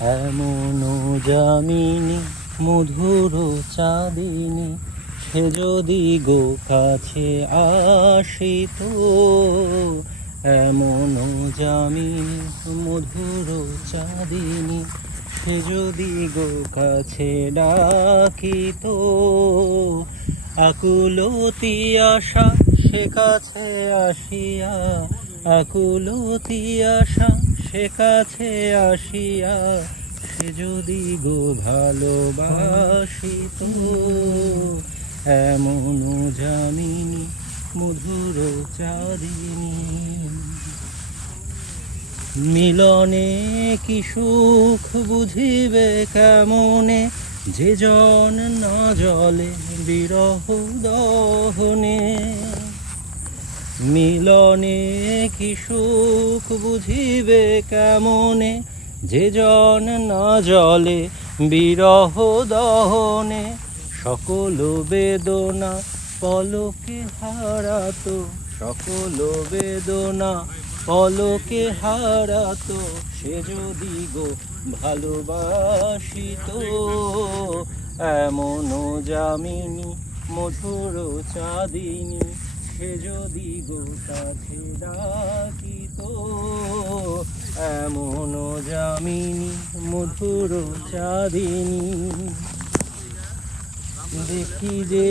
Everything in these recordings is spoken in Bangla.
এমন জামিনী, মধুর চাঁদিনী, সে যদি গো কাছে আসিত। এমন জামিনী, মধুর চাঁদিনী, সে যদি গো কাছে ডাকিত। আকুলতি আশা সে কাছে আসিয়া, আকুলতি আশা সে কাছে আসিয়া সে যদি গো ভালোবাসিত এমন জামিনী মধুর চাঁদিনী মিলনে কি সুখ বুঝিবে কেমনে? যে জন না জলে বিরহ দহনে। মিলনে কি সুখ বুঝিবে কেমনে? যে জন না জলে বিরহ দহনে, সকল বেদনা পলকে হারাতো, সকল বেদনা পলকে হারাতো, সে যদি গো ভালোবাসিত। এমন জামিনী, মধুর চাঁদিনী সে যদি গো কাছে ডাকিত এমন জামিনী মধুর চাঁদিনী। দেখি যে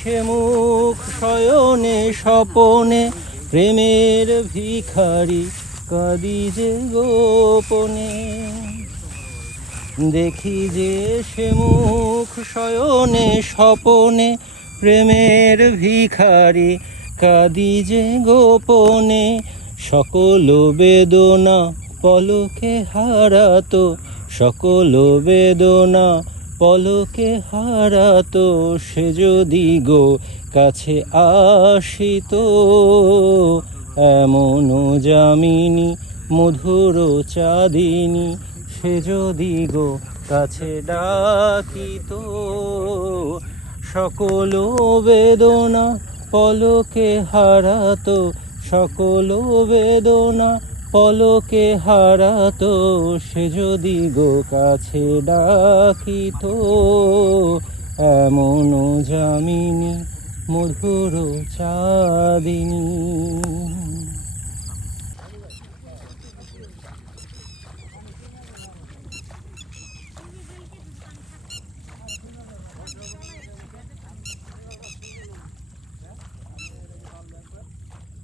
সে মুখ শয়নে, স্বপনে, প্রেমের ভিখারি কাদি যে গোপনে। দেখি যে সে মুখ শয়নে, স্বপনে, প্রেমের ভিখারি কাদি যে গোপনে সকল বেদনা পলকে হারাতো, সকল বেদনা পলকে হারাতো, সে যদি গো কাছে আসিত। এমন জামিনী মধুর চাঁদিনী, সে যদি গো কাছে ডাকিত। সকল বেদনা পলকে হারাতো সকল বেদনা, পলকে হারাতো, সে যদি গো কাছে ডাকিত। এমন জামিনী, মধুর চাঁদিনী।